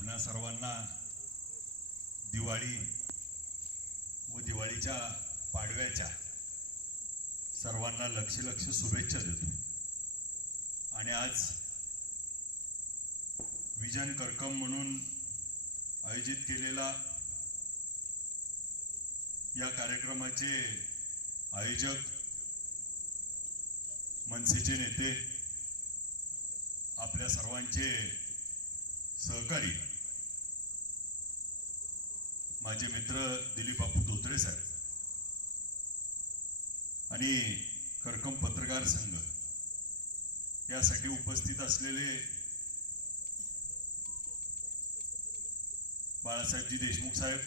आपल्या सर्वांना दिवाळी व दिवाळीच्या पाडव्याच्या सर्वांना लक्ष शुभेच्छा देतो। आणि आज विजन करकम म्हणून आयोजित केलेला या कार्यक्रमाचे आयोजक मनसेचे नेते आपल्या सर्वांचे सहकारी माझे मित्र दिलीप बापू धोत्रे साहेब आणि करकम पत्रकार संघ यासाठी उपस्थित असलेले बाळासाहेबजी देशमुख साहेब,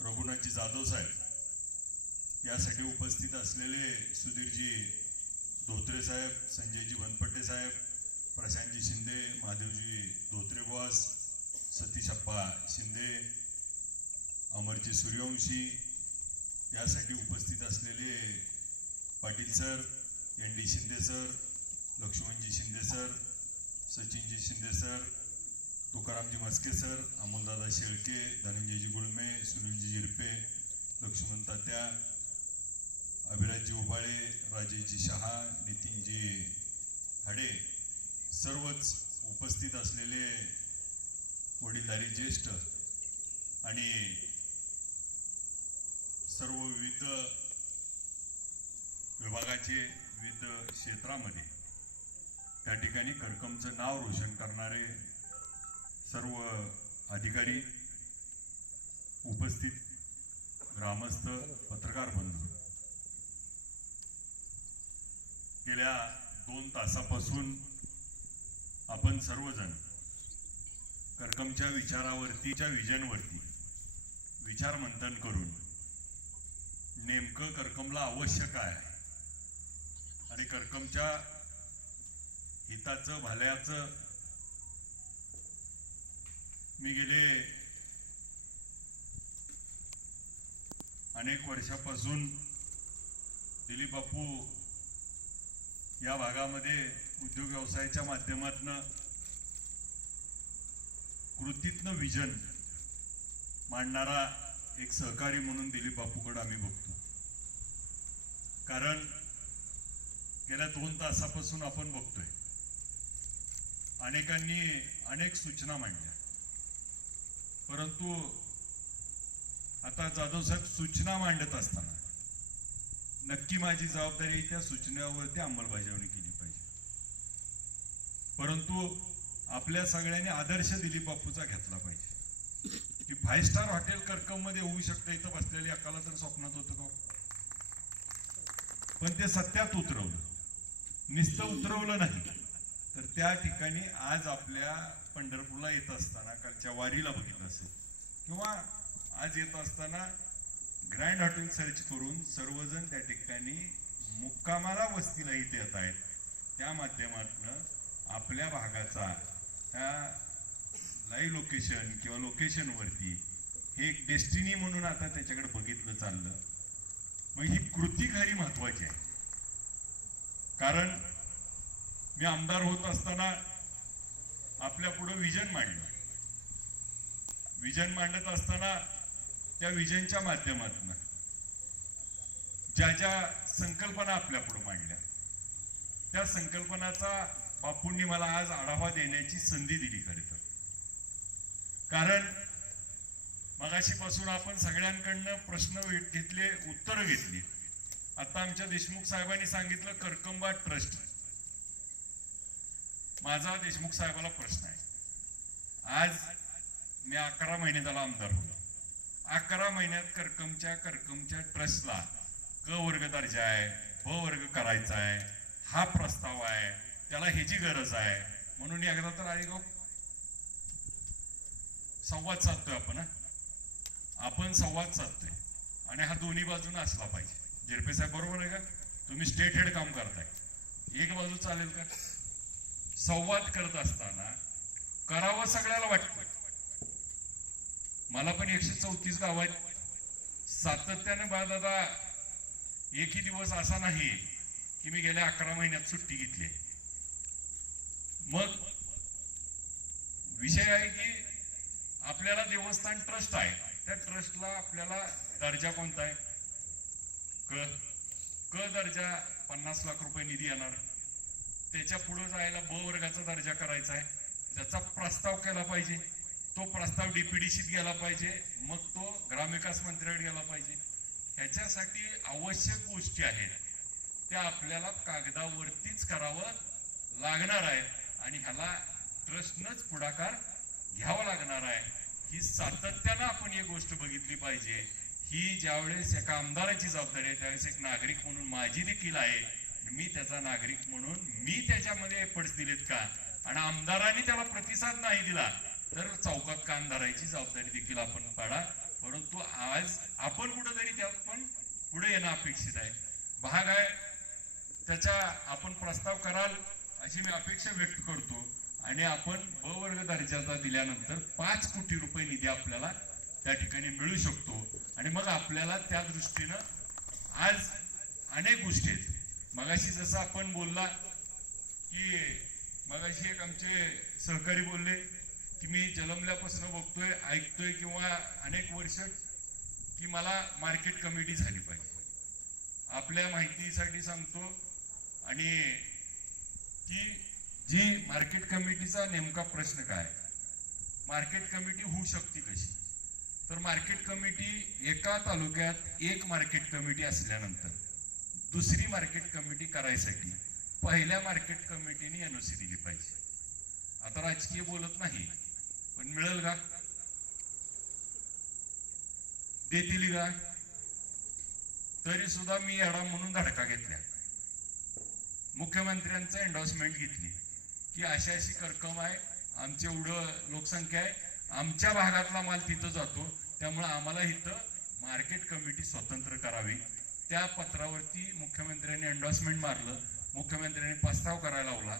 रघुनाथजी जाधव साहेब यासाठी उपस्थित असलेले सुधीरजी धोत्रे साहेब, संजयजी बनपट्टे साहेब, प्रशांतजी शिंदे, महादेवजी धोत्रे बॉस, सतीशप्पा शिंदे, अमरजी सूर्यवंशी यासाठी उपस्थित असलेले Patil sir, N D. Shinde sir, Laxmanji Shinde sir, Sachinji Shinde sir, Tukaramji Maske sir, Amoldada Shelke, Dhananjayji Gulme, Sunilji Jirpe, Laxman Tatya, Abhirajji Ubale, Rajeshji Shah, Nitinji Hade, सर्वच उपस्थित असलेले वडीलधारी ज्येष्ठ आणि सर्व विविध विभागाचे विविध क्षेत्रामध्ये त्या ठिकाणी करकमचं नाव रोशन करणारे सर्व अधिकारी, उपस्थित ग्रामस्थ, पत्रकार बंधू, गेल्या 2 तासापासून आपण सर्वजण करकमच्या विचारावरतीच्या विजनवरती विचार मंथन करून नेमकं करकमला आवश्यक आहे आणि करकमच्या हिताचं भल्याचं मी गेले अनेक वर्षापासून दिलीप बापू या भागामध्ये उद्योग व्यवसायाच्या माध्यमातून कृतीतनं विजन मांडणारा एक सहकारी म्हणून दिलीप बापूकडे आम्ही बघतो। कारण गेल्या 2 तासापासून आपण बघतोय अनेकांनी अनेक सूचना मांडल्या, परंतु आता जाधव साहेब सूचना मांडत असताना नक्की माझी जबाबदारी त्या सूचनेवरती अंमलबजावणी केली पाहिजे, परंतु आपल्या सगळ्यांनी आदर्श दिलीप बापूचा घेतला पाहिजे की 5 स्टार हॉटेल करकम मध्ये होऊ शकतं। इथं बसलेली अकाला तर स्वप्नात होतं का? पण ते सत्यात उतरवलं, नुसतं उतरवलं नाही तर त्या ठिकाणी आज आपल्या पंढरपूरला येत असताना कालच्या वारीला बघितलं असेल किंवा आज येत असताना ग्रँड हॉटेल सर्च करून सर्वजण त्या ठिकाणी मुक्कामाला वस्तीला इथे येत आहेत। त्या माध्यमातून आपल्या भागाचा त्या लाईव्ह लोकेशन किंवा लोकेशनवरती हे एक डेस्टिनी म्हणून आता त्याच्याकडे बघितलं चाललं। मग ही कृती खरी महत्वाची आहे, कारण मी आमदार होत असताना आपल्या पुढे विजन मांडलं, विजन मांडत असताना त्या विजनच्या माध्यमातून ज्या ज्या संकल्पना आपल्या पुढे मांडल्या त्या संकल्पनाचा बापूंनी मला आज आढावा देण्याची संधी दिली खरी तर। कारण मगाशीपासून आपण सगळ्यांकडनं प्रश्न घेतले, उत्तर घेतली। आता आमच्या देशमुख साहेबांनी सांगितलं करकंबा ट्रस्ट। माझा देशमुख साहेबाला प्रश्न आहे, आज मी 11 महिने झाला आमदार होतो, 11 महिन्यात करकमच्या ट्रस्टला क वर्ग दर्जा आहे, ब वर्ग करायचा आहे, हा प्रस्ताव आहे, त्याला ह्याची गरज आहे म्हणून एकदा तर आईगाव संवाद साधतोय आपण संवाद साधतोय आणि हा दोन्ही बाजूने असला पाहिजे। जिरपे साहेब बरोबर आहे का? तुम्ही स्टेट हेड काम करताय, एक बाजू चालेल का? संवाद करत असताना करावं सगळ्याला वाटतं। मला पण 134 गाव आहेत, सातत्याने बाळदादा एकही दिवस असा नाही की मी गेल्या 11 महिन्यात सुट्टी घेतली। मग विषय आहे की आपल्याला देवस्थान ट्रस्ट आहे, त्या ट्रस्टला आपल्याला दर्जा कोणता आहे? क दर्जा 50 लाख रुपये निधी येणार. त्याच्या पुढे जायला ब वर्गाचा दर्जा करायचा आहे, त्याचा प्रस्ताव केला पाहिजे, तो प्रस्ताव डीपीडीसीत गेला पाहिजे, मग तो ग्रामविकास मंत्र्याकडे गेला पाहिजे. ह्याच्यासाठी आवश्यक गोष्टी आहेत त्या आपल्याला कागदावरतीच करावं लागणार आहे आणि ह्याला ट्रस्टनंच पुढाकार घ्यावा लागणार आहे. ही सातत्यानं आपण ही गोष्ट बघितली पाहिजे. ही ज्यावेळेस एका आमदाराची जबाबदारी आहे त्यावेळेस एक नागरिक म्हणून माझी देखील आहे. मी त्याचा नागरिक म्हणून मी त्याच्यामध्ये एफर्ट्स दिलेत का, आणि आमदारांनी त्याला प्रतिसाद नाही दिला तर चौकात कान धरायची जबाबदारी देखील आपण पाडा. परंतु आज आपण कुठेतरी त्यात पण पुढे येणं अपेक्षित आहे. भाग आहे त्याचा आपण प्रस्ताव कराल अशी मी अपेक्षा व्यक्त करतो आणि आपण ब वर्ग दर्जाचा दिल्यानंतर 5 कोटी रुपये निधी आपल्याला त्या ठिकाणी मिळू शकतो. आणि मग आपल्याला त्या दृष्टीनं आज अनेक गोष्टी आहेत. मगाशी जसं आपण बोलला की मगाशी एक आमचे सहकारी बोलले की मी जन्मल्यापासून बघतोय ऐकतोय किंवा अनेक वर्ष की मला मार्केट कमिटी झाली पाहिजे. आपल्या माहितीसाठी सांगतो आणि की जी मार्केट कमिटीचा नेमका प्रश्न काय, मार्केट कमिटी होऊ शकते कशी, तर मार्केट कमिटी एका तालुक्यात एक मार्केट कमिटी असल्यानंतर दुसरी मार्केट कमिटी करायसाठी पहिल्या मार्केट कमिटीने एनओसी दिली पाहिजे. आता राजकीय बोलत नाही पण मिळेल का, देतील का? तरी सुद्धा मी एवढा म्हणून धडका घेतला, मुख्यमंत्र्यांचं एन्डॉर्समेंट घेतली की अशी अशी रक्कम आहे, आमची एवढं लोकसंख्या आहे, आमच्या भागातला माल तिथं जातो, त्यामुळे आम्हाला इथं मार्केट कमिटी स्वतंत्र करावी. त्या पत्रावरती मुख्यमंत्र्यांनी एन्डॉर्समेंट मारलं, मुख्यमंत्र्यांनी प्रस्ताव करायला लावला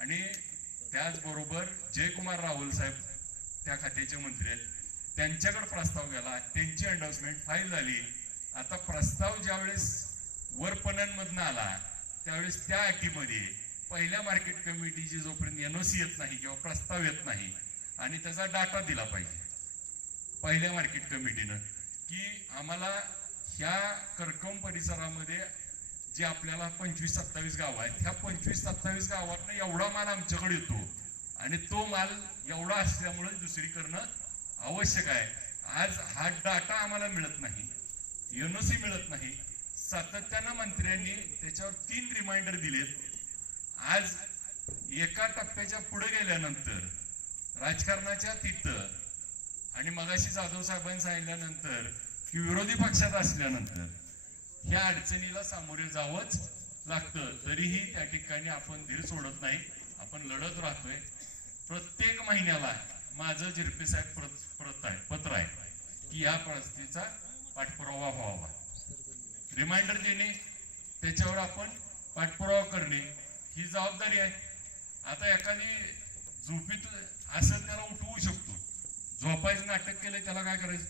आणि त्याचबरोबर जयकुमार रावल साहेब त्या खात्याचे मंत्री आहेत, त्यांच्याकडे प्रस्ताव गेला, त्यांची एन्डॉर्समेंट फाईल झाली. आता प्रस्ताव ज्यावेळेस वरपणमधनं आला त्यावेळेस त्या अटीमध्ये पहिल्या मार्केट कमिटीची जोपर्यंत एनओसी येत नाही किंवा प्रस्ताव येत नाही आणि त्याचा डाटा दिला पाहिजे पहिल्या मार्केट कमिटीनं की आम्हाला ह्या करकम परिसरामध्ये जे आपल्याला 25-27 गाव आहेत, ह्या 25-27 गावातनं एवढा माल आमच्याकडे येतो आणि तो माल एवढा असल्यामुळे दुसरी करणं आवश्यक आहे. आज हा डाटा आम्हाला मिळत नाही, एनओसी मिळत नाही. सातत्यानं मंत्र्यांनी त्याच्यावर 3 रिमाइंडर दिलेत. आज एका टप्प्याच्या पुढे गेल्यानंतर राजकारणाच्या तिथं आणि मगाशी जाधव साहेबांनी सांगितल्यानंतर की विरोधी पक्षात असल्यानंतर ह्या अडचणीला सामोरे जावंच लागतं. तरीही त्या ठिकाणी आपण धीर सोडत नाही, आपण लढत राहतोय. प्रत्येक महिन्याला माझं झिरपे साहेब पत्र आहे की या परिस्थितीचा पाठपुरावा व्हावा, रिमाइंडर देणे, त्याच्यावर आपण पाठपुरावा करणे ही जबाबदारी आहे. आता एखादी झोपीत असं त्याला उठवू शकतो, झोपायचं नाटक केलंय त्याला काय करायचं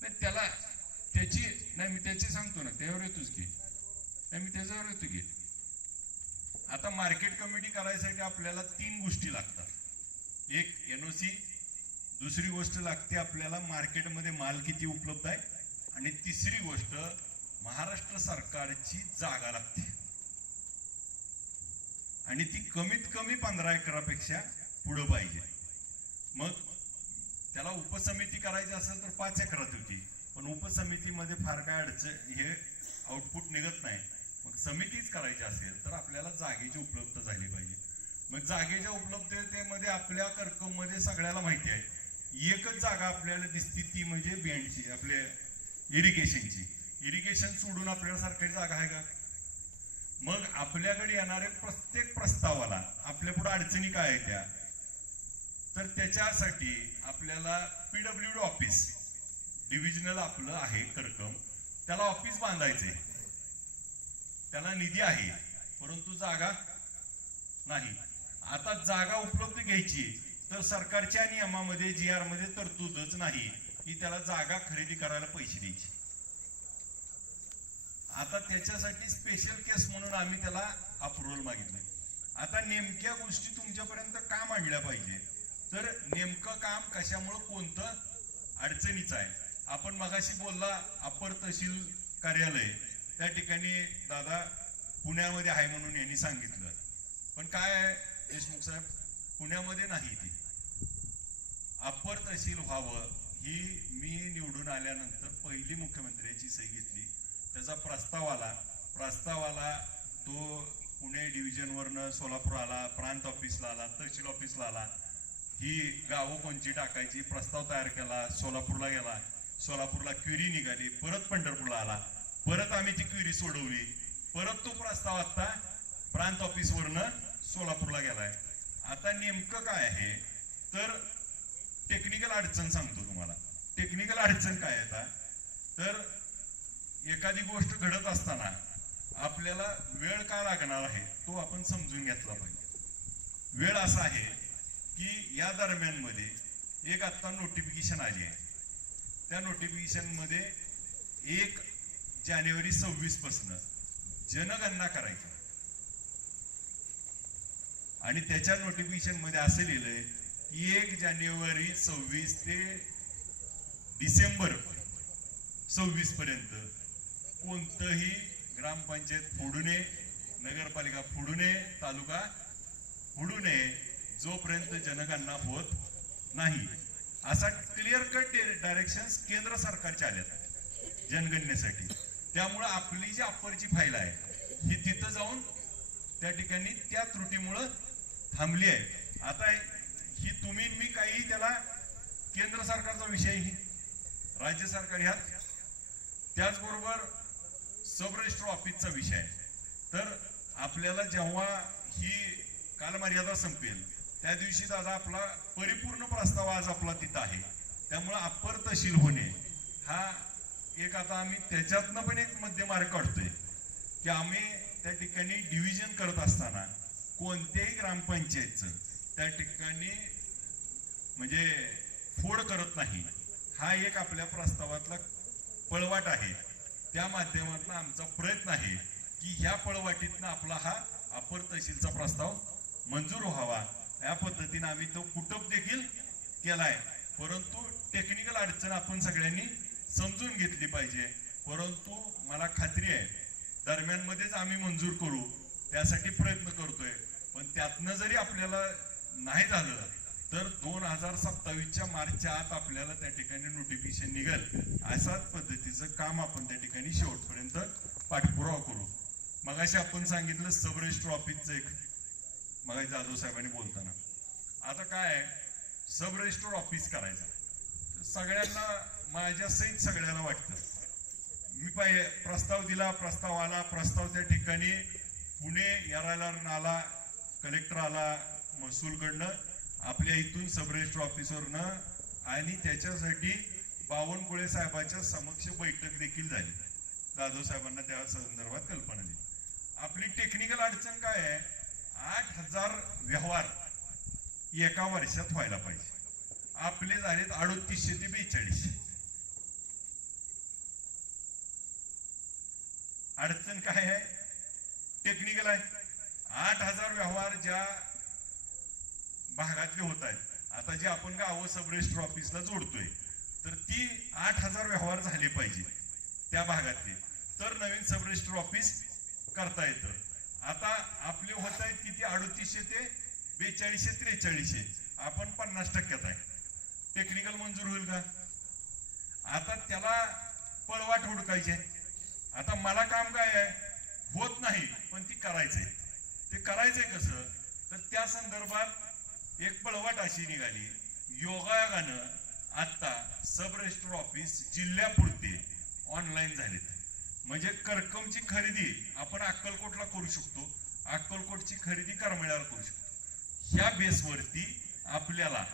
नाही, त्याला त्याची नाही, मी त्याची सांगतो ना, त्यावर येतोच की नाही, मी त्याच्यावर येतो की. आता मार्केट कमिटी करायसाठी आपल्याला 3 गोष्टी लागतात. एक एनओसी, दुसरी गोष्ट लागते आपल्याला मार्केटमध्ये माल किती उपलब्ध आहे, आणि तिसरी गोष्ट महाराष्ट्र सरकारची जागा लागते आणि ती कमीत कमी 15 एकरापेक्षा पुढे पाहिजे. मग त्याला उपसमिती करायची असेल तर 5 एकरात होती, पण उपसमितीमध्ये फार काय अडचण हे आउटपुट निघत नाही. मग समितीच करायची असेल तर आपल्याला जागेची उपलब्धता झाली पाहिजे. मग जागेच्या उपलब्धतेमध्ये आपल्या करकममध्ये सगळ्याला माहिती आहे एकच जागा आपल्याला दिसती, ती म्हणजे बियांची आपल्या इरिगेशनची. इरिगेशन सोडून आपल्याला सरकारी जागा आहे का? मग आपल्याकडे येणाऱ्या प्रत्येक प्रस्तावाला आपल्या पुढे अडचणी काय आहे त्या, तर त्याच्यासाठी आपल्याला पीडब्ल्यूडी ऑफिस डिव्हिजनल आपलं आहे करकम, त्याला ऑफिस बांधायचंय, त्याला निधी आहे परंतु जागा नाही. आता जागा उपलब्ध घ्यायची तर सरकारच्या नियमामध्ये GR मध्ये तरतूदच नाही की त्याला जागा खरेदी करायला पैसे द्यायचे. आता त्याच्यासाठी स्पेशल केस म्हणून आम्ही त्याला अप्रुव्हल मागितलं. आता नेमक्या गोष्टी तुमच्यापर्यंत का मांडल्या पाहिजे, तर नेमकं काम कशामुळं कोणतं अडचणीचं आहे. आपण मगाशी बोलला अप्पर तहसील कार्यालय त्या ठिकाणी दादा पुण्यामध्ये आहे म्हणून यांनी सांगितलं, पण काय आहे देशमुख साहेब, पुण्यामध्ये नाही. ती अप्पर तहसील व्हावं ही मी निवडून आल्यानंतर पहिली मुख्यमंत्र्यांची सही घेतली. त्याचा प्रस्ताव आला तो पुणे डिव्हिजनवरनं सोलापूर आला, प्रांत ऑफिसला आला, तहसील ऑफिसला आला. ही गावं कोणची टाकायची प्रस्ताव तयार केला, सोलापूरला गेला, सोलापूरला क्वेरी निघाली, परत पंढरपूरला आला, परत आम्ही ती क्वेरी सोडवली, परत तो प्रस्ताव आता प्रांत ऑफिसवरनं सोलापूरला गेलाय. आता नेमकं काय आहे, तर टेक्निकल अडचण सांगतो तुम्हाला. टेक्निकल अडचण काय आहे, तर एखादी गोष्ट घडत असताना आपल्याला वेळ का लागणार आहे तो आपण समजून घेतला पाहिजे. वेळ असा आहे की या दरम्यान मध्ये एक आता नोटिफिकेशन आली आहे. त्या नोटिफिकेशन मध्ये 1 जानेवारी 26 पासून जनगणना करायची आणि त्याच्या नोटिफिकेशन मध्ये असं लिहिलंय की 1 जानेवारी 26 ते डिसेंबर 26 पर्यंत कोणतंही ग्रामपंचायत फोडू नये, नगरपालिका फोडू नये, तालुका फोडू नये जोपर्यंत जनगणना होत नाही. असा क्लिअर कट डायरेक्शन्स केंद्र सरकारच्या आल्यात जनगणनेसाठी. त्यामुळं आपली जी अप्परची फाईल आहे ही तिथं जाऊन त्या ठिकाणी त्या त्रुटीमुळं थांबली आहे. आता ही तुम्ही मी काही त्याला केंद्र सरकारचा विषय ही राज्य सरकार ह्यात, त्याचबरोबर सब रजिस्टर ऑफिसचा विषय. तर आपल्याला जेव्हा ही कालमर्यादा संपेल त्या दिवशी दादा आपला परिपूर्ण प्रस्ताव आज आपला तिथं आहे. त्यामुळं अप्पर तहसील होणे हा एक आता आम्ही त्याच्यातनं पण एक मध्यमार्ग काढतोय की आम्ही त्या ठिकाणी डिव्हिजन करत असताना कोणत्याही ग्रामपंचायतचं त्या ठिकाणी म्हणजे फोड करत नाही. हा एक आपल्या प्रस्तावातला पळवाट आहे. त्या माध्यमातून आमचा प्रयत्न आहे की ह्या पळवाटीतनं आपला हा अप्पर तहसीलचा प्रस्ताव मंजूर व्हावा. या पद्धतीने आम्ही तो कुटप देखील केलाय. परंतु टेक्निकल अडचण आपण सगळ्यांनी समजून घेतली पाहिजे. परंतु मला खात्री आहे दरम्यान मध्येच आम्ही मंजूर करू त्यासाठी प्रयत्न करतोय. पण त्यातनं जरी आपल्याला नाही झालं तर 2027च्या मार्चच्या आत आपल्याला त्या ठिकाणी नोटिफिकेशन निघेल. अशाच पद्धतीचं काम आपण त्या ठिकाणी शेवटपर्यंत पाठपुरावा करू. मगाशी आपण सांगितलं सब रजिस्टर ऑफिसचं एक मगाशी जाधव साहेबांनी बोलताना. आता काय आहे, सब रजिस्टर ऑफिस करायचं सगळ्यांना माझ्या सहित सगळ्यांना वाटतं. मी पाहिजे प्रस्ताव दिला, प्रस्ताव आला, प्रस्ताव त्या ठिकाणी पुणे यारायला आला, कलेक्टर आला महसूलकडनं, आपल्या इथून सब रजिस्टर ऑफिसवरनं, आणि त्याच्यासाठी बावनकुळे साहेबांच्या समक्ष बैठक देखील झाली. जाधव साहेबांना त्या संदर्भात कल्पना दिली. आपली टेक्निकल अडचण काय आहे, 8,000 व्यवहार एका वर्षात व्हायला पाहिजे. आपले झालेत 3800 ते 4200. अडचण काय आहे, टेक्निकल आहे. 8,000 व्यवहार ज्या भागातले होत आहेत, आता जे आपण गाव सब रजिस्टर ऑफिसला जोडतोय तर ती 8,000 व्यवहार झाले पाहिजे त्या भागातले, तर नवीन सब रजिस्टर ऑफिस करता येतं. आता आपले होत आहेत किती, 3800 ते 4200 4300. आपण 50% आहे. टेक्निकल मंजूर होईल का? आता त्याला पळवाट हुडकायचे. आता मला काम काय आहे, होत नाही पण ती करायचंय. ते करायचंय कसं, तर त्या संदर्भात एक पळवाट अशी निघाली. योगायोगानं आता सब रजिस्टर ऑफिस जिल्ह्यापुरते ऑनलाईन झालेत. म्हणजे करकमची खरेदी आपण अक्कलकोटला करू शकतो, अक्कलकोटची खरेदी करमाळ्याला करू शकतो. ह्या बेसवरती आपल्याला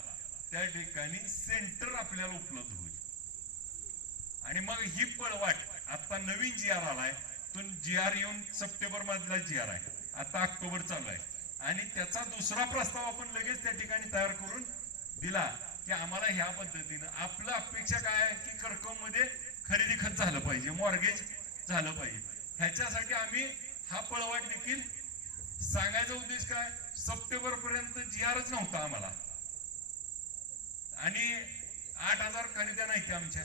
त्या ठिकाणी सेंटर आपल्याला उपलब्ध होईल. आणि मग ही पळवाट आता नवीन GR आलाय, तो GR येऊन सप्टेंबर मधला GR आहे, आता ऑक्टोबर चालू आहे. आणि त्याचा दुसरा प्रस्ताव आपण लगेच त्या ठिकाणी तयार करून दिला की आम्हाला ह्या पद्धतीनं आपलं अपेक्षा काय आहे की करकम मध्ये खरेदी खत झालं पाहिजे, मॉर्गेज झालं पाहिजे. ह्याच्यासाठी आम्ही हा पळवाट देखील सांगायचा उद्देश काय, सप्टेंबर पर्यंत GRच नव्हता आम्हाला आणि 8,000 खरेद्या नाही त्या आमच्या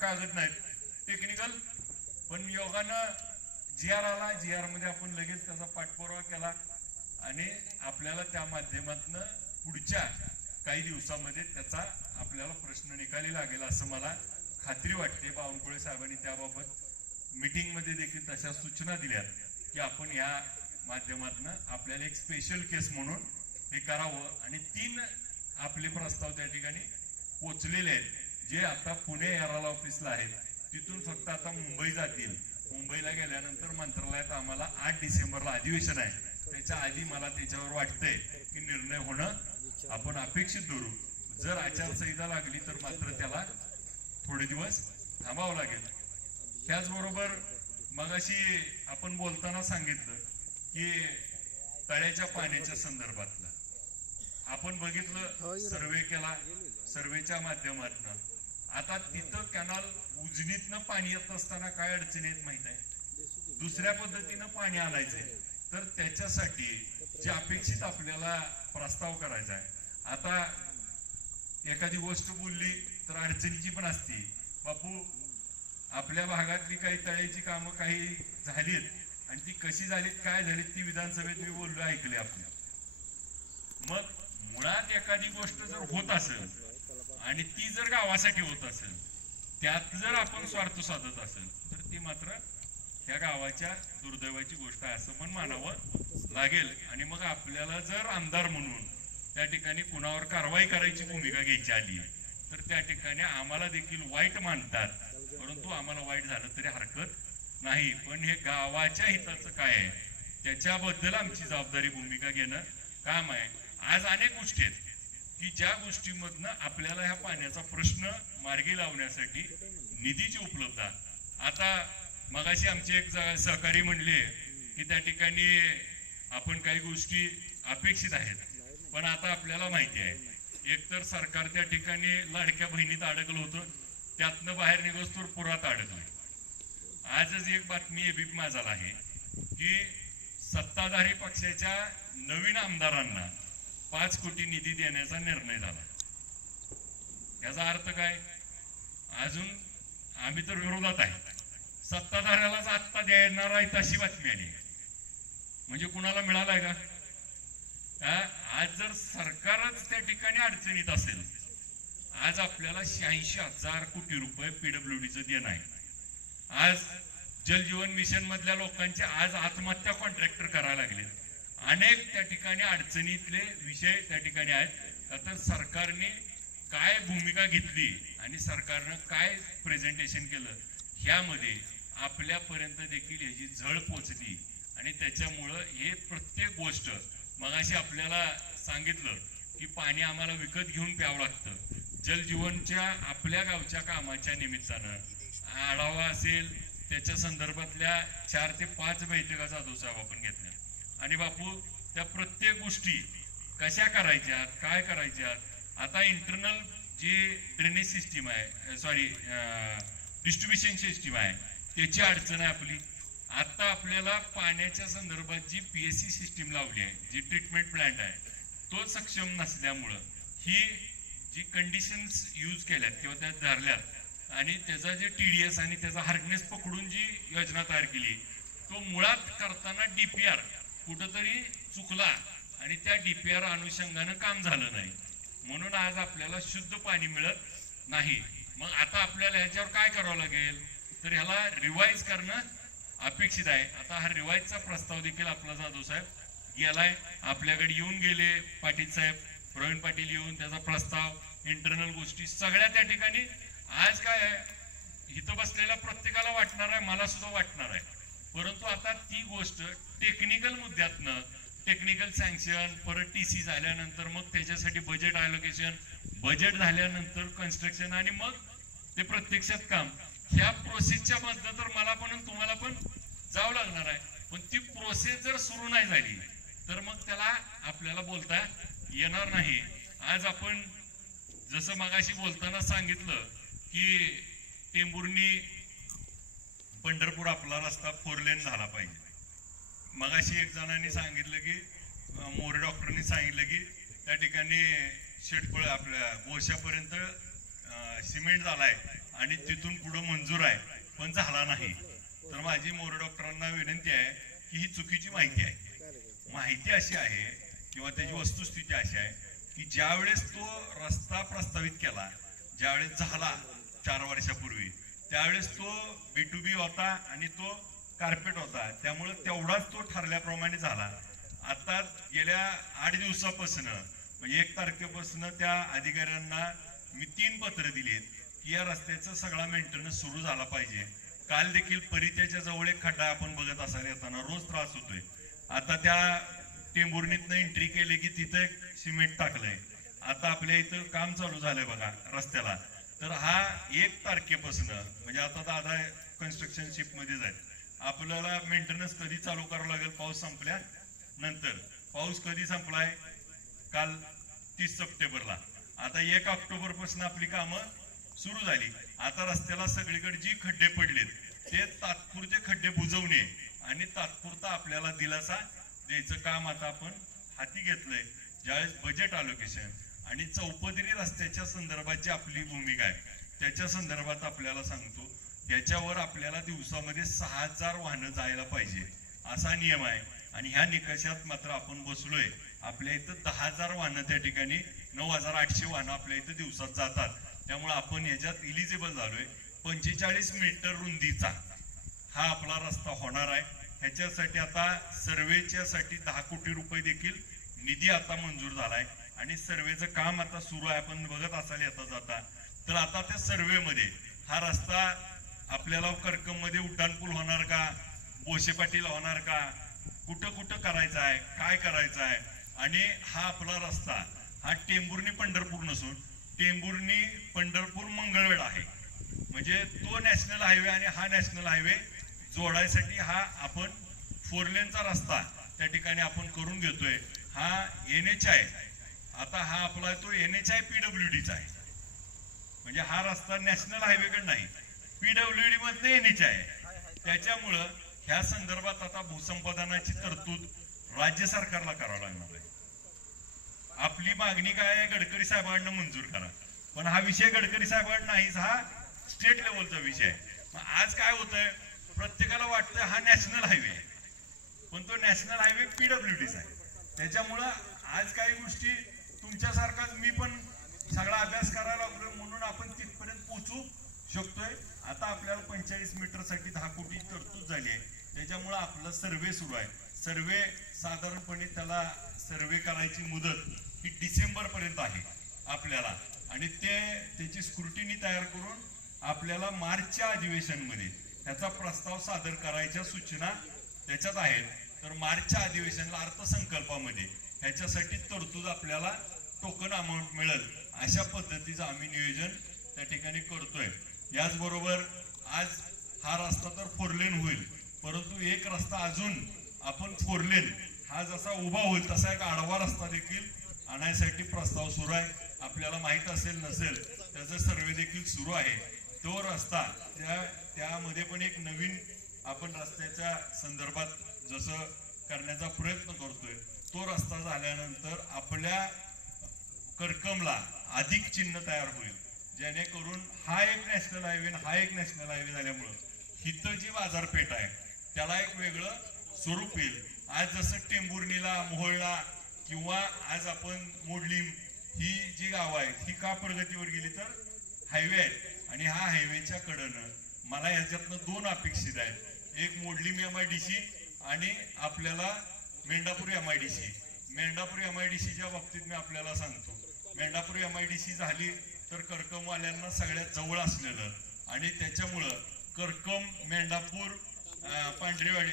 कागद नाहीत टेक्निकल, पण योगानं GR आला. GR मध्ये आपण लगेच त्याचा पाठपुरावा केला आणि आपल्याला त्या माध्यमातून पुढच्या काही दिवसामध्ये त्याचा आपल्याला प्रश्न निकाली लागेल असं मला खात्री वाटते. बावनकुळे साहेबांनी त्याबाबत मीटिंग मध्ये देखील तशा सूचना दिल्या की आपण या माध्यमातून आपल्याला एक स्पेशल केस म्हणून हे करावं. आणि 3 आपले प्रस्ताव त्या ठिकाणी पोचलेले आहेत, जे आता पुणे एआरआल ऑफिसला आहेत. तिथून फक्त आता मुंबई जातील. मुंबईला गेल्यानंतर मंत्रालयात आम्हाला 8 डिसेंबरला अधिवेशन आहे. त्याच्या आधी मला त्याच्यावर वाटतंय की निर्णय होणं आपण अपेक्षित धरू. जर आचारसंहिता लागली तर मात्र त्याला थोडे दिवस थांबावं लागेल. त्याचबरोबर मगाशी आपण बोलताना सांगितलं की तळ्याच्या पाण्याच्या संदर्भातलं आपण बघितलं, सर्वे केला. सर्वेच्या माध्यमातून आता तिथं कॅनल उजनीतनं पाणी येत असताना काय अडचणी आहेत माहित आहे, दुसऱ्या पद्धतीनं पाणी आणायचंय. तर त्याच्यासाठी जे अपेक्षित आपल्याला प्रस्ताव करायचा आहे. आता एखादी गोष्ट बोलली तर अडचणीची पण असते. बापू, आपल्या भागातली काही तळ्याची कामं काही झालीत आणि ती कशी झालीत काय झालीत ती विधानसभेत मी बोललो ऐकले आपल्या. मग मुळात एखादी गोष्ट जर होत असेल आणि ती जर गावासाठी होत असेल, त्यात जर आपण स्वार्थ साधत असेल तर ती मात्र ह्या गावाच्या दुर्दैवाची गोष्ट आहे असं पण मानावं लागेल. आणि मग आपल्याला जर आमदार म्हणून त्या ठिकाणी कुणावर कारवाई करायची भूमिका घ्यायची आली तर त्या ठिकाणी आम्हाला देखील वाईट मानतात, परंतु आम्हाला वाईट झालं तरी हरकत नाही. पण हे गावाच्या हिताचं काय आहे त्याच्याबद्दल आमची जबाबदारी भूमिका घेणं काम आहे. आज अनेक गोष्टी आहेत की ज्या गोष्टीमधनं आपल्याला ह्या पाण्याचा प्रश्न मार्गी लावण्यासाठी निधीची उपलब्धता. आता मगाशी आमचे एक सहकारी म्हणले की त्या ठिकाणी आपण काही गोष्टी अपेक्षित आहेत, पण आता आपल्याला माहिती आहे एकतर सरकार त्या ठिकाणी लाडक्या बहिणीत अडकलं होतं, त्यातनं बाहेर निघोस्तोवर पुरात अडकलं. आजच एक बातमी एबीपी माझाला आहे की सत्ताधारी पक्षाच्या नवीन आमदारांना 5 कोटी निधी देण्याचा निर्णय झाला. याचा अर्थ काय, अजून आम्ही तर विरोधात आहे, सत्ताधाऱ्यालाच आत्ता देणार आहे तशी बातमी आली. म्हणजे कुणाला मिळालाय का? आज जर सरकारच त्या ठिकाणी अडचणीत असेल, आज आपल्याला 86,000 कोटी रुपये पीडब्ल्यूडीचं देणं आहे. आज जलजीवन मिशन मधल्या लोकांचे आज आत्महत्या कॉन्ट्रॅक्टर करायला लागले. अनेक त्या ठिकाणी अडचणीतले विषय त्या ठिकाणी आहेत. तर सरकारने काय भूमिका घेतली आणि सरकारनं काय प्रेझेंटेशन केलं ह्यामध्ये आपल्यापर्यंत देखील याची झळ पोचली. आणि त्याच्यामुळं हे प्रत्येक गोष्ट मगाशी आपल्याला सांगितलं की पाणी आम्हाला विकत घेऊन प्यावं लागतं. जलजीवनच्या आपल्या गावच्या कामाच्या निमित्तानं आढावा असेल त्याच्या संदर्भातल्या 4 ते 5 बैठका जाधव साहेब आपण घेतल्या. आणि बापू त्या प्रत्येक गोष्टी कशा करायच्या काय करायच्या. आता इंटरनल जी ड्रेनेज सिस्टीम आहे, सॉरी डिस्ट्रीब्युशन सिस्टीम आहे, त्याची अडचण आहे आपली. आता आपल्याला पाण्याच्या संदर्भात जी PSC सिस्टीम लावली आहे, जी ट्रीटमेंट प्लांट आहे, तो सक्षम नसल्यामुळं ही जी कंडिशन्स यूज केल्यात किंवा त्यात धरल्यात आणि त्याचा जे TDS आणि त्याचा हार्डनेस पकडून जी योजना तयार केली, तो मुळात करताना DPR कुठंतरी चुकला आणि त्या DPR अनुषंगानं काम झालं नाही. म्हणून आज आपल्याला शुद्ध पाणी मिळत नाही. मग आता आपल्याला ह्याच्यावर काय करावं लागेल, तर ह्याला रिवाइज करणं अपेक्षित आहे. आता हा रिवाइजचा प्रस्ताव देखील आपला जाधव साहेब गेलाय, आपल्याकडे येऊन गेले पाटील साहेब, प्रवीण पाटील येऊन त्याचा प्रस्ताव इंटरनल गोष्टी सगळ्या त्या ठिकाणी. आज काय आहे, इथं बसलेल्या प्रत्येकाला वाटणार आहे, मला सुद्धा वाटणार आहे, परंतु आता ती गोष्ट टेक्निकल मुद्द्यातनं टेक्निकल सँक्शन, परत TC झाल्यानंतर मग त्याच्यासाठी बजेट अलोकेशन, बजेट झाल्यानंतर कन्स्ट्रक्शन आणि मग ते प्रत्यक्षात काम, ह्या प्रोसेसच्या मधनं तर मला पण तुम्हाला पण जावं लागणार आहे. पण ती प्रोसेस जर सुरू नाही झाली तर मग त्याला आपल्याला बोलता येणार नाही. आज आपण जसं मगाशी बोलताना सांगितलं की टेंभुर्णी पंढरपूर आपला रस्ता 4 लेन झाला पाहिजे. मगाशी एक जणांनी सांगितलं की मोरे डॉक्टरांनी सांगितलं की त्या ठिकाणी शेटफळ आपल्या बोशापर्यंत सिमेंट झालाय आणि तिथून पुढं मंजूर आहे, पण झाला नाही. तर माझी मोरे डॉक्टरांना विनंती आहे की ही चुकीची माहिती आहे. माहिती अशी आहे किंवा त्याची वस्तुस्थिती अशी आहे की ज्यावेळेस तो रस्ता प्रस्तावित केला, ज्यावेळेस झाला 4 वर्षापूर्वी, त्यावेळेस तो B2B होता आणि तो कार्पेट होता, त्यामुळे तेवढाच तो ठरल्याप्रमाणे झाला. आता गेल्या 8 दिवसापासून म्हणजे 1 तारखेपासून त्या अधिकाऱ्यांना मी 3 पत्र दिलीत की या रस्त्याचा सगळा मेंटेनन्स सुरू झाला पाहिजे. काल देखील परित्याच्या जवळ एक खड्डा आपण बघत असायला येताना रोज त्रास होतोय. आता त्या टेंभुर्णीतनं एंट्री केली की तिथं एक सिमेंट टाकलंय. आता आपल्या इथं काम चालू झालंय बघा रस्त्याला. तर हा 1 तारखेपासून म्हणजे आता दादा कन्स्ट्रक्शन शिप मध्येच आहे, आपल्याला मेंटेनन्स कधी चालू करावं लागेल? पाऊस संपल्यानंतर. पाऊस कधी संपलाय? काल 30 सप्टेंबरला. आता 1 ऑक्टोबर पासून आपली कामं सुरू झाली. आता रस्त्याला सगळीकडे जी खड्डे पडलेत ते तात्पुरते खड्डे बुजवणे आणि तात्पुरता आपल्याला दिलासा द्यायचं काम आता आपण हाती घेतलंय. ज्यावेळेस बजेट अलोकेशन आणि चौपदरी रस्त्याच्या संदर्भात जी आपली भूमिका आहे त्याच्या संदर्भात आपल्याला सांगतो, याच्यावर आपल्याला दिवसामध्ये 6000 वाहनं जायला पाहिजे असा नियम आहे. आणि ह्या निकषात मात्र आपण बसलोय. आपल्या इथं 10,000 वाहनं त्या ठिकाणी 9,800 वाहनं आपल्या इथं दिवसात जातात. त्यामुळे आपण याच्यात इलिजिबल झालोय. 45 मीटर रुंदीचा हा आपला रस्ता होणार आहे. ह्याच्यासाठी आता सर्वेच्या साठी 10 कोटी रुपये देखील निधी आता मंजूर झालाय आणि सर्वेचं काम आता सुरू आहे. आपण बघत असाल येता जाता. तर आता त्या सर्वेमध्ये हा रस्ता आपल्याला करकम मध्ये उड्डाणपूल होणार का, बोशे पाटील होणार का, कुठं कुठं करायचं आहे, काय करायचं आहे. आणि हा आपला रस्ता हा टेंभुर्णी पंढरपूर नसून टेंभुर्णी पंढरपूर मंगळवेढा आहे. म्हणजे तो नॅशनल हायवे आणि हा नॅशनल हायवे जोडायसाठी हा आपण 4 लेनचा रस्ता त्या ठिकाणी आपण करून घेतोय. हा NHI आता हा आपला तो NHI PWDचा आहे. म्हणजे हा रस्ता नॅशनल हायवेकडे नाही, PWD मध्ये NHI आहे. त्याच्यामुळं ह्या संदर्भात आता भूसंपादनाची तरतूद राज्य सरकारला करावं लागणार आहे. आपली मागणी काय आहे? गडकरी साहेबांना मंजूर करा. पण हा विषय गडकरी साहेबांना नाहीच, हा स्टेट लेवलचा विषय आहे. मग आज काय होतंय, प्रत्येकाला वाटतं हा नॅशनल हायवे आहे, पण तो नॅशनल हायवे PWDचा आहे. त्याच्यामुळं आज काही गोष्टी तुमच्यासारखाच मी पण सगळा अभ्यास करायला लागलोय म्हणून आपण तिथपर्यंत पोहोचू शकतोय. आता आपल्याला 45 मीटर साठी 10 कोटी तरतूद झाली आहे. त्याच्यामुळं आपला सर्वे सुरू आहे. सर्वे साधारणपणे त्याला सर्वे करायची मुदत ही डिसेंबर पर्यंत आहे आपल्याला. आणि त्याची स्क्रुटिनी तयार करून आपल्याला मार्चच्या अधिवेशनमध्ये त्याचा प्रस्ताव सादर करायच्या सूचना त्याच्यात आहेत. तर मार्चच्या अधिवेशनाला अर्थसंकल्पामध्ये ह्याच्यासाठी तरतूद आपल्याला टोकन अमाऊंट मिळेल अशा पद्धतीचं आम्ही नियोजन त्या ठिकाणी करतोय. याचबरोबर आज हा रस्ता तर 4 लेन होईल, परंतु एक रस्ता अजून आपण 4 लेन हा जसा उभा होईल तसा एक आडवा रस्ता देखील आणण्यासाठी प्रस्ताव सुरू आहे. आपल्याला माहित असेल नसेल त्याचा सर्वे देखील सुरू आहे. तो रस्ता त्यामध्ये पण एक नवीन आपण रस्त्याच्या संदर्भात जसं करण्याचा प्रयत्न करतोय. तो रस्ता झाल्यानंतर आपल्या करकमला अधिक चिन्ह तयार होईल, जेणेकरून हा एक नॅशनल हायवे हा एक नॅशनल हायवे झाल्यामुळं हिथं जी बाजारपेठ आहे त्याला एक वेगळं स्वरूप येईल. आज जसं टेंभुर्णीला, मोहोळला किंवा आज आपण मोडलीम ही जी गावं आहेत ही का प्रगतीवर गेली तर हायवे आहेत. आणि हा हायवेच्या कडनं मला याच्यातनं 2 अपेक्षित आहेत. एक मोडलीम MIDC आणि आपल्याला मेंढापूर MIDC. मेंढापूर MIDCच्या बाबतीत मी आपल्याला सांगतो, मेंढापूर MIDC झाली तर करकमवाल्यांना सगळ्यात जवळ असलेलं आणि त्याच्यामुळं करकम, मेंढापूर, पांढरेवाडी,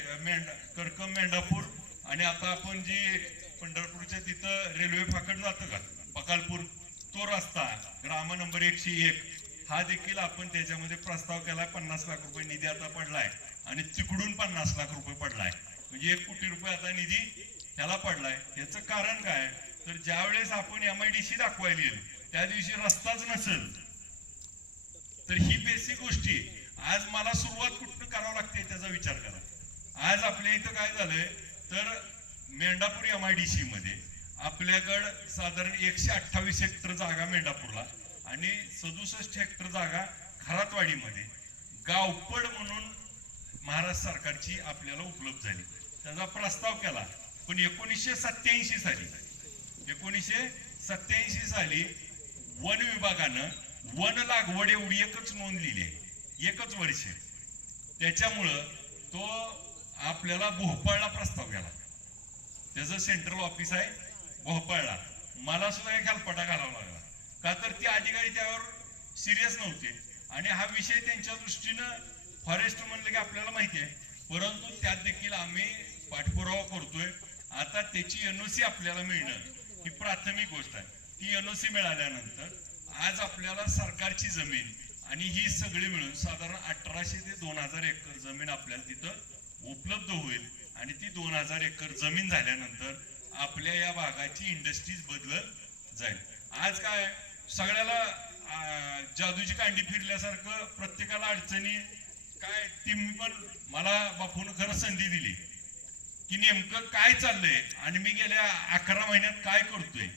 करकम, मेंढापूर आणि आता आपण जी पंढरपूरच्या तिथं रेल्वे फाकड जातं का पकालपूर, तो रस्ता ग्राम नंबर 101 हा देखील आपण त्याच्यामध्ये प्रस्ताव केलाय. 50 लाख रुपये निधी आता पडलाय आणि तिकडून 50 लाख रुपये पडलाय. म्हणजे 1 कोटी रुपये आता निधी त्याला पडलाय. याचं कारण काय तर ज्यावेळेस आपण MIDC दाखवायला येईल त्या दिवशी रस्ताच नसेल. तर ही बेसिक गोष्टी आज मला सुरुवात कुठून करावं लागते त्याचा विचार करा. आज आपल्या इथं काय झालंय, तर मेंढापूर MIDC मध्ये आपल्याकडं साधारण 128 हेक्टर जागा मेंढापूरला आणि 67 हेक्टर जागा खरातवाडीमध्ये गावपड म्हणून महाराष्ट्र सरकारची आपल्याला उपलब्ध झाली. त्याचा प्रस्ताव केला, पण 1987 साली वन विभागानं वन लागवड एवढी एकच नोंद लिहिली आहे, एकच वर्ष. त्याच्यामुळं तो आपल्याला भोपाळला प्रस्ताव केला. त्याचं सेंट्रल ऑफिस आहे भोपाळला. मला सुद्धा एक हेलपाटा घालावा लागला, का तर ते अधिकारी त्यावर सिरियस नव्हते आणि हा विषय त्यांच्या दृष्टीनं फॉरेस्ट म्हणलं की आपल्याला माहिती आहे, परंतु त्यात देखील आम्ही पाठपुरावा करतोय. आता त्याची NOC आपल्याला मिळणं ही प्राथमिक गोष्ट आहे. ती NOC मिळाल्यानंतर आज आपल्याला सरकारची जमीन आणि ही सगळी मिळून साधारण 1800 ते 2000 एकर जमीन आपल्याला तिथं उपलब्ध होईल आणि ती 2000 एकर जमीन झाल्यानंतर आपल्या या भागाची इंडस्ट्रीज बदलत जाईल. आज काय सगळ्याला जादूची कांडी फिरल्यासारखं प्रत्येकाला अडचणी काय, ती पण मला बापून खरं संधी दिली की नेमकं काय चाललंय आणि मी गेल्या 11 महिन्यात काय करतोय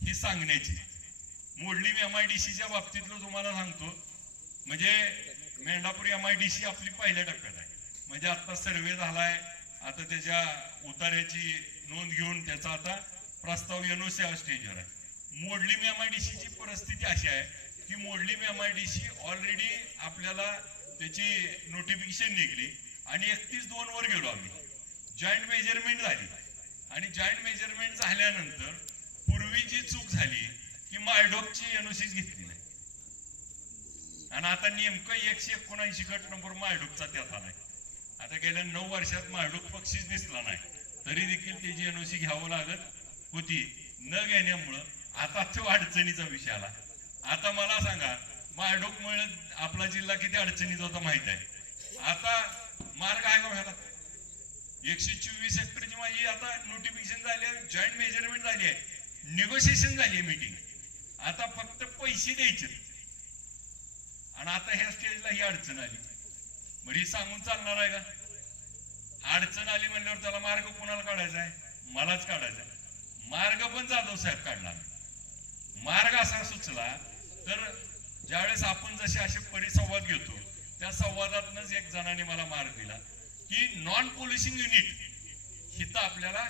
ही सांगण्याची. मोडली MIDCच्या बाबतीतलं तुम्हाला सांगतो, म्हणजे मेंढापूर MIDC आपली पहिल्या टप्प्यात आहे. म्हणजे आता सर्वे झालाय, आता त्याच्या उतार्याची नोंद घेऊन त्याचा आता प्रस्ताव NOC स्टेजवर आहे. मोडली MIDCची परिस्थिती अशी आहे की मोडली MIDC ऑलरेडी आपल्याला त्याची नोटिफिकेशन निघली आणि 31/2 वर गेलो आम्ही. जॉईंट मेजरमेंट झाली आणि जॉईंट मेजरमेंट झाल्यानंतर पूर्वी जी चूक झाली की माळढोकची NOC घेतली नाही आणि आता नेमकं 179 गट नंबर माळढोकचा त्यात आलाय. आता गेल्या 9 वर्षात माळढोक पक्षीच दिसला नाही, तरी देखील त्याची NOC घ्यावं लागत होती. न घेण्यामुळं आता तो अडचणीचा विषय आला. आता मला सांगा, माळढोकमुळे आपला जिल्हा किती अडचणीत होता माहित आहे. आता मार्ग आहे का व्हायला? 124 हेक्टरची माझी आता नोटिफिकेशन झाली आहे, जॉईंट मेजरमेंट झाली आहे, निगोशिएशन झाली आहे, मीटिंग. आता फक्त पैसे द्यायचे आणि आता ह्या स्टेजला ही अडचण आली. म्हणजे सांगून चालणार आहे का? अडचण आली म्हणल्यावर त्याला मार्ग कोणाला काढायचा आहे? मलाच काढायचा आहे. मार्ग पण जाधव साहेब काढणार. मार्ग असा सुचला तर ज्यावेळेस आपण जसे असे परिसंवाद घेतो त्या संवादातनच एक जणाने मला मार्ग दिला की नॉन पोलिसिंग युनिट हिथं आपल्याला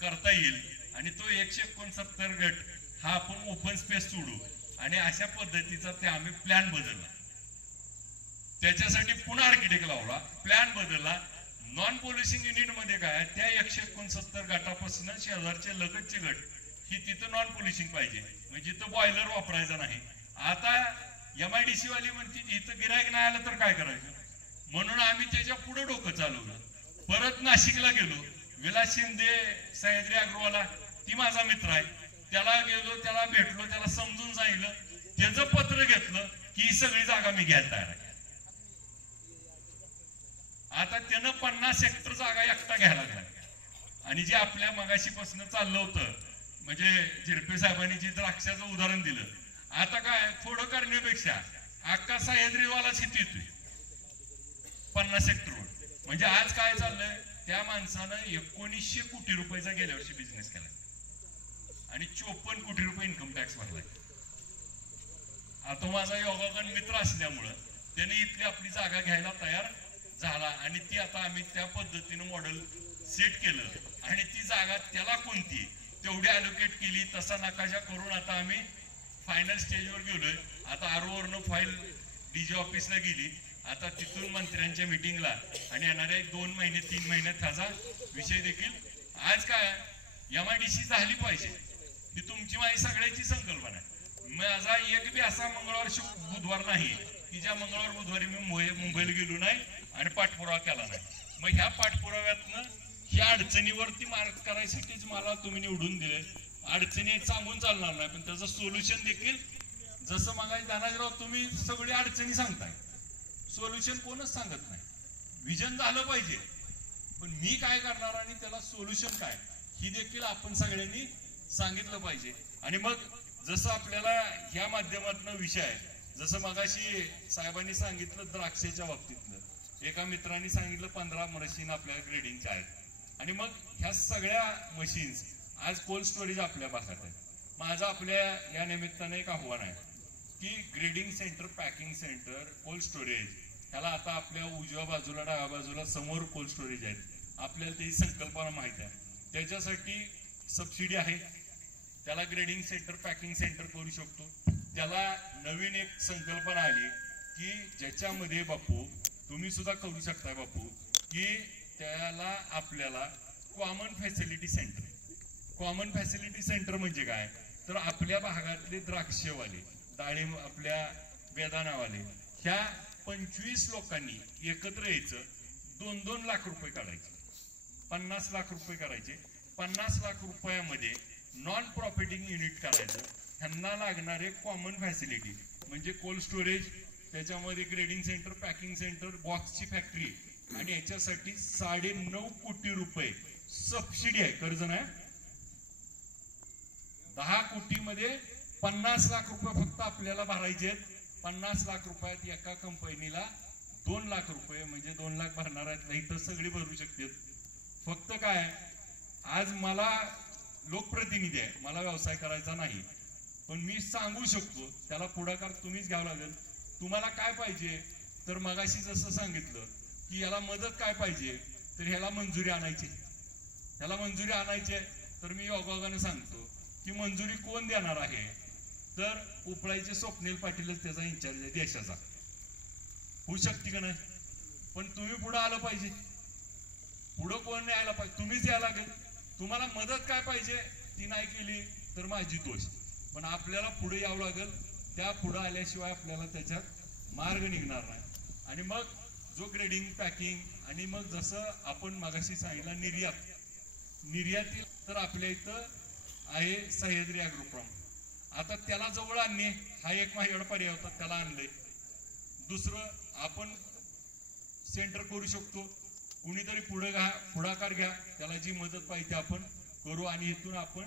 करता येईल आणि तो 169 गट हा आपण ओपन स्पेस सोडू आणि अशा पद्धतीचा ते आम्ही प्लॅन बदलला. त्याच्यासाठी पुन्हा आर्किटेक्ट लावला, प्लॅन बदलला. नॉन पोलिसिंग युनिट मध्ये काय, त्या 169 गटापासून शेजारचे लगतचे गट ही तिथं नॉन पोलिसिंग पाहिजे, म्हणजे तिथं बॉयलर वापरायचा नाही. आता MIDC वाली म्हणते इथं गिरायक नाही आलं तर काय करायचं, म्हणून आम्ही त्याच्या पुढे डोकं चालवलं. परत नाशिकला गेलो, विलास शिंदे सह्याद्री अग्रवाला ती माझा मित्र आहे, त्याला गेलो, त्याला भेटलो, त्याला समजून सांगितलं, त्याचं पत्र घेतलं की ही सगळी जागा मी घ्यायला तयार आहे. आता त्यानं 50 हेक्टर जागा एकटा घ्यायला लागला आणि जे आपल्या मगाशीपासून चाललं होतं, म्हणजे झिरपे साहेबांनी जे द्राक्षाचं उदाहरण दिलं, आता काय थोडं करण्यापेक्षा अख्खा सह्याद्रीवालाच हित येतोय 50 हेक्टरवर. म्हणजे आज काय चाललंय, त्या माणसानं 1900 कोटी रुपयाचा गेल्या वर्षी बिझनेस केला आणि 54 कोटी रुपये इन्कम टॅक्स भरलाय. आता माझा योगाकन मित्र असल्यामुळं त्याने इथली आपली जागा घ्यायला तयार झाला आणि ती आता आम्ही त्या पद्धतीनं मॉडेल सेट केलं आणि ती जागा त्याला कोणती तेवढी अलोकेट केली, तसा नकाशा करून आता आम्ही फायनल स्टेजवर गेलोय. आता आरओवरनं फाईल DG ऑफिसला गेली, आता तिथून मंत्र्यांच्या मिटिंगला आणि येणाऱ्या 2 महिने 3 महिन्यात त्याचा विषय देखील. आज काय MIDC झाली पाहिजे ही तुमची माझी सगळ्याची संकल्पना आहे. माझा एक बी असा मंगळवार बुधवार नाही की ज्या मंगळवार बुधवारी मी मुंबईला गेलो नाही आणि पाठपुरावा केला नाही. मग ह्या पाठपुराव्यातनं ह्या अडचणीवरती मार्ग करायसाठीच मला तुम्ही निवडून दिले. अडचणी सांगून चालणार नाही, पण त्याचं सोल्युशन देखील जसं मगाशी धनाजीराव तुम्ही सगळी अडचणी सांगताय, सोल्युशन कोणच सांगत नाही. विजन झालं पाहिजे, पण मी काय करणार आणि त्याला सोल्युशन काय ही देखील आपण सगळ्यांनी सांगितलं पाहिजे. आणि मग जसं आपल्याला ह्या माध्यमातून विषय आहे, जसं मगाशी साहेबांनी सांगितलं द्राक्षाच्या बाबतीतलं, एका मित्रांनी सांगितलं 15 मशीन आपल्याला ग्रेडिंगच्या आहेत. आणि मग ह्या सगळ्या मशीन्स आज कोल्ड स्टोरेज आपल्या भागात आहे. माझं आपल्या या निमित्तानं एक आव्हान आहे की grading centre, packing centre, cold storage ह्याला आता आपल्या उजव्या बाजूला, डाव्या बाजूला समोर कोल्ड स्टोरेज आहेत. आपल्याला ती संकल्पना माहिती आहे. त्याच्यासाठी सबसिडी आहे. त्याला ग्रेडिंग सेंटर, पॅकिंग सेंटर करू शकतो. त्याला नवीन एक संकल्पना आली की ज्याच्यामध्ये बापू तुम्ही सुद्धा करू शकताय बापू, की त्याला आपल्याला common facility centre. Common facility centre म्हणजे काय, तर आपल्या भागातले द्राक्षेवाले, डाळिंब, आपल्या बेदाणावाले ह्या 25 लोकांनी एकत्र यायचं, 2-2 लाख रुपये काढायचे, 50 लाख रुपये करायचे. 50 लाख रुपयामध्ये नॉन प्रॉफिटिंग युनिट करायचं. ह्यांना लागणारे कॉमन फॅसिलिटी म्हणजे कोल्ड स्टोरेज, त्याच्यामध्ये ग्रेडिंग सेंटर, पॅकिंग सेंटर, बॉक्सची फॅक्टरी, आणि याच्यासाठी 9.5 कोटी रुपये सबसिडी आहे, कर्ज नाही. 10 कोटीमध्ये 50 लाख रुपये फक्त आपल्याला भरायचे आहेत. 50 लाख रुपयात एका कंपनीला 2 लाख रुपये, म्हणजे 2 लाख भरणार आहेत नाही तर सगळी भरू शकतात. फक्त काय, आज मला लोकप्रतिनिधी आहे, मला व्यवसाय करायचा नाही, पण मी सांगू शकतो त्याला पुढाकार तुम्हीच घ्यावं लागेल. तुम्हाला काय पाहिजे, तर मगाशी जसं सांगितलं की याला मदत काय पाहिजे, तर ह्याला मंजुरी आणायची. ह्याला मंजुरी आणायची तर मी योगायोगाने सांगतो की मंजुरी कोण देणार आहे, तर उपळाईचे स्वप्नील पाटीलच त्याचा इन्चार्ज आहे देशाचा. होऊ शकते का नाही, पण तुम्ही पुढे आलं पाहिजे. पुढं कोण यायला पाहिजे, तुम्हीच यायला लागेल. तुम्हाला मदत काय पाहिजे ती नाही केली तर माझी दोष, पण आपल्याला पुढे यावं लागेल. त्या पुढे आल्याशिवाय आपल्याला त्याच्यात मार्ग निघणार नाही. आणि मग जो ग्रेडिंग, पॅकिंग, आणि मग जसं आपण मगाशी सांगितलं निर्यातील, तर आपल्या इथं आहे सह्याद्री ॲग्रोप्रॉम. आता त्याला जवळ आणणे हा एक माझ्याकडे पर्याय होता, त्याला आणलंय. दुसरं आपण सेंटर करू शकतो. कुणीतरी पुढाकार घ्या, त्याला जी मदत पाहिजे आपण करू, आणि इथून आपण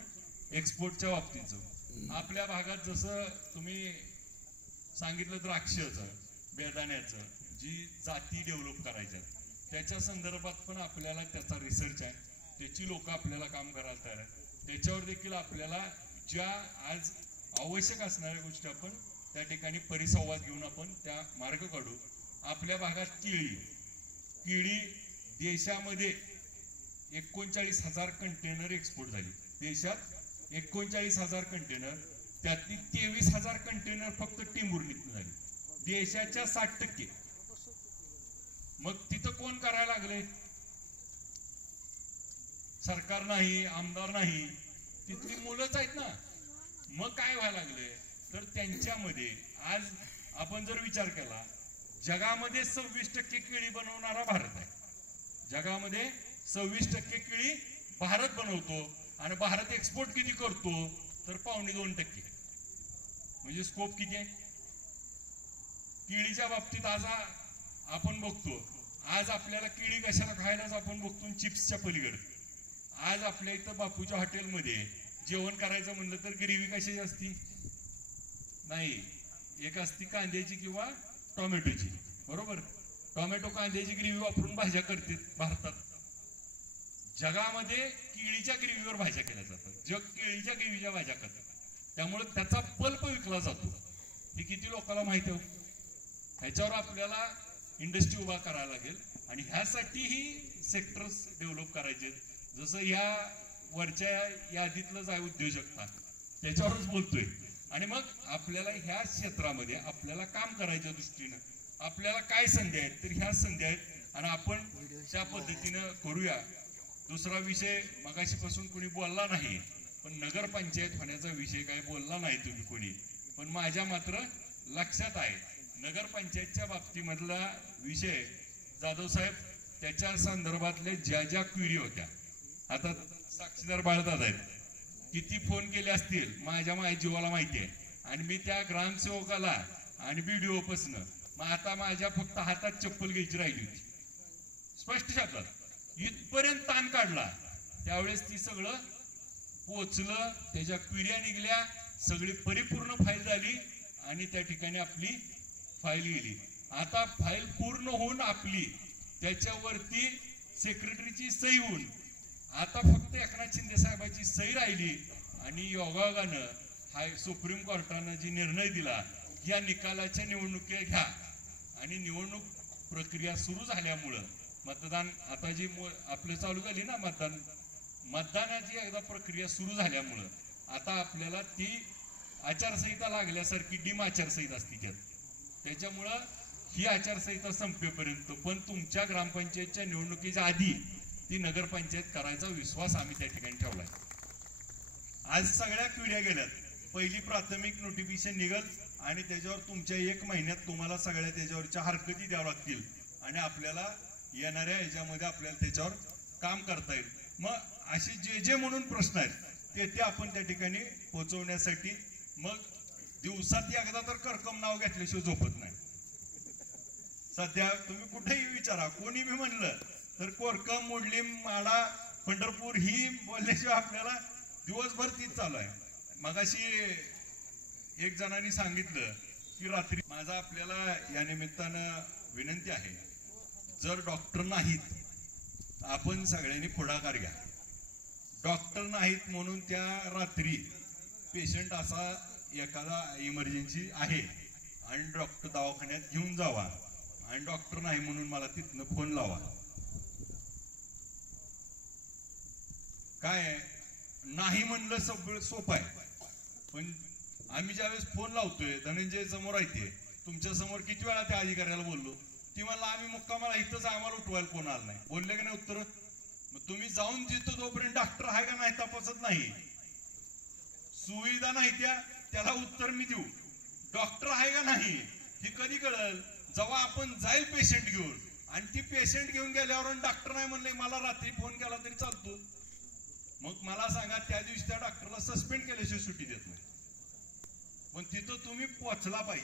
एक्सपोर्टच्या बाबतीत जाऊ. आपल्या भागात जसं तुम्ही सांगितलं द्राक्षाचं, बेदाण्याचं, जी जाती डेव्हलप करायच्या त्याच्या संदर्भात पण आपल्याला त्याचा रिसर्च आहे. त्याची लोक आपल्याला काम करायला तयार आहेत. त्याच्यावर देखील आपल्याला ज्या आज आवश्यक असणाऱ्या गोष्टी आपण त्या ठिकाणी परिसंवाद घेऊन आपण त्या मार्ग काढू. आपल्या भागात केळी देशामध्ये 39,000 कंटेनर एक्सपोर्ट झाली. देशात 39,000 कंटेनर, त्यातली 23,000 कंटेनर फक्त टेंभुर्णीतून झाली, देशाच्या 60%. मग तिथं कोण करायला लागले, सरकार नाही, आमदार नाही, तिथली मुलंच आहेत ना. मग काय व्हायला लागले, तर त्यांच्यामध्ये आज आपण जर विचार केला, जगामध्ये 26% केळी बनवणारा भारत आहे. जगामध्ये 26% केळी भारत बनवतो, आणि भारत एक्सपोर्ट किती करतो, तर 2.25%. म्हणजे स्कोप किती आहे केळीच्या बाबतीत. आज आपण बघतो, आज आपल्याला केळी कशाला खायलाच आपण बघतो, चिप्सच्या पलीकडे. आज आपल्या इथं बापूच्या हॉटेलमध्ये जेवण करायचं म्हणलं तर ग्रेव्ही कशाची असती, नाही, एक असती कांद्याची किंवा टोमॅटोची, बरोबर. टोमॅटो कांद्याची ग्रेव्ही वापरून भाज्या करते भारतात. जगामध्ये केळीच्या ग्रेव्हीवर भाज्या केल्या जातात, जग केळीच्या ग्रेव्हीच्या भाज्या करतात. त्यामुळे त्याचा पल्प विकला जातो, हे किती लोकांना माहिती आहे. ह्याच्यावर आपल्याला इंडस्ट्री उभा करायला लागेल, आणि ह्यासाठीही सेक्टर्स डेव्हलप करायचे. जसं ह्या वरच्या यादीतलं जाय उद्योजकता, त्याच्यावरच बोलतोय. आणि मग आपल्याला ह्या क्षेत्रामध्ये आपल्याला काम करायच्या दृष्टीनं आपल्याला काय संधी आहेत, तर ह्या संधी आहेत, आणि आपण त्या पद्धतीनं करूया. दुसरा विषय मगाशीपासून कोणी बोलला नाही, पण नगरपंचायत होण्याचा विषय काय बोलला नाही तुम्ही कोणी, पण माझ्या मात्र लक्षात आहे. नगरपंचायतच्या बाबतीमधला विषय जाधव साहेब, त्याच्या संदर्भातल्या ज्या क्वेरी होत्या, आता साक्षीदार बाळतात आहेत, किती फोन केले असतील माझ्या जीवाला माहिती आहे. आणि मी त्या ग्रामसेवकाला आणि BDO पासनं, मग आता माझ्या फक्त हातात चप्पल घ्यायची राहिली होती. स्पष्ट शब्दात इथपर्यंत ताण काढला, त्यावेळेस ती सगळं पोचलं, त्याच्या क्वेऱ्या निघल्या, सगळी परिपूर्ण फाईल झाली, आणि त्या ठिकाणी आपली फाईल गेली. आता फाईल पूर्ण होऊन आपली त्याच्यावरती सेक्रेटरीची सही होऊन आता फक्त एकनाथ शिंदे साहेबांची सही राहिली आणि योगायोगानं हा सुप्रीम कोर्टानं जी निर्णय दिला या निकालाच्या निवडणुकी घ्या आणि निवडणूक प्रक्रिया सुरू झाल्यामुळं मतदान आता जी आपले चालू झाली ना मतदानाची एकदा प्रक्रिया सुरू झाल्यामुळं आता आपल्याला ती आचारसंहिता लागल्यासारखी डीम आचारसंहिता असते त्याच्यामुळं ही आचारसंहिता संपेपर्यंत पण तुमच्या ग्रामपंचायतच्या निवडणुकीच्या आधी ती नगरपंचायत करायचा विश्वास आम्ही त्या ठिकाणी ठेवलाय. आज सगळ्या पिढ्या गेल्यात. पहिली प्राथमिक नोटिफिकेशन निघल आणि त्याच्यावर तुमच्या 1 महिन्यात तुम्हाला सगळ्या त्याच्यावरच्या हरकती द्याव्या लागतील आणि आपल्याला येणाऱ्या ह्याच्यामध्ये आपल्याला त्याच्यावर काम करता येईल. मग असे जे जे म्हणून प्रश्न आहेत ते आपण त्या ठिकाणी पोहोचवण्यासाठी मग दिवसात एकदा तर करकम नाव घेतल्याशिवाय झोपत नाही. सध्या तुम्ही कुठेही विचारा, कोणी बी म्हणलं तर कोरकम, मोडलीम, माडा, पंढरपूर ही बोलल्याशिवाय आपल्याला दिवसभर तीच चालू आहे. मगाशी एक जणांनी सांगितलं की रात्री माझा आपल्याला या निमित्तानं विनंती आहे, जर डॉक्टर नाहीत आपण सगळ्यांनी पुढाकार घ्या. डॉक्टर नाहीत म्हणून त्या रात्री पेशंट असा एखादा इमर्जन्सी आहे आणि डॉक्टर दवाखान्यात घेऊन जावा आणि डॉक्टर नाही म्हणून मला तिथनं फोन लावा. काय नाही म्हणलं सगळं सोपं आहे, पण आम्ही ज्यावेळेस फोन लावतोय धनंजय समोर आहे तुमच्या समोर किती वेळा त्या अधिकाऱ्याला बोललो, ती म्हणला आम्ही मुक्कामाला इथंच, आम्हाला उठवायला कोण आलं नाही. बोलले की नाही उत्तर? मग तुम्ही जाऊन जिथं तोपर्यंत डॉक्टर आहे का नाही तपासत नाही, सुविधा नाही त्याला उत्तर मी देऊ. डॉक्टर आहे का नाही हे कधी कळल? जेव्हा आपण जाईल पेशंट घेऊन आणि ती पेशंट घेऊन गेल्यावर डॉक्टर नाही म्हणले मला रात्री फोन केला तरी चालतो. मग मला सांगा त्या दिवशी त्या डॉक्टरला सस्पेंड केल्याशिवाय सुट्टी देत नाही. पण तिथं तुम्ही पोचला पाहिजे.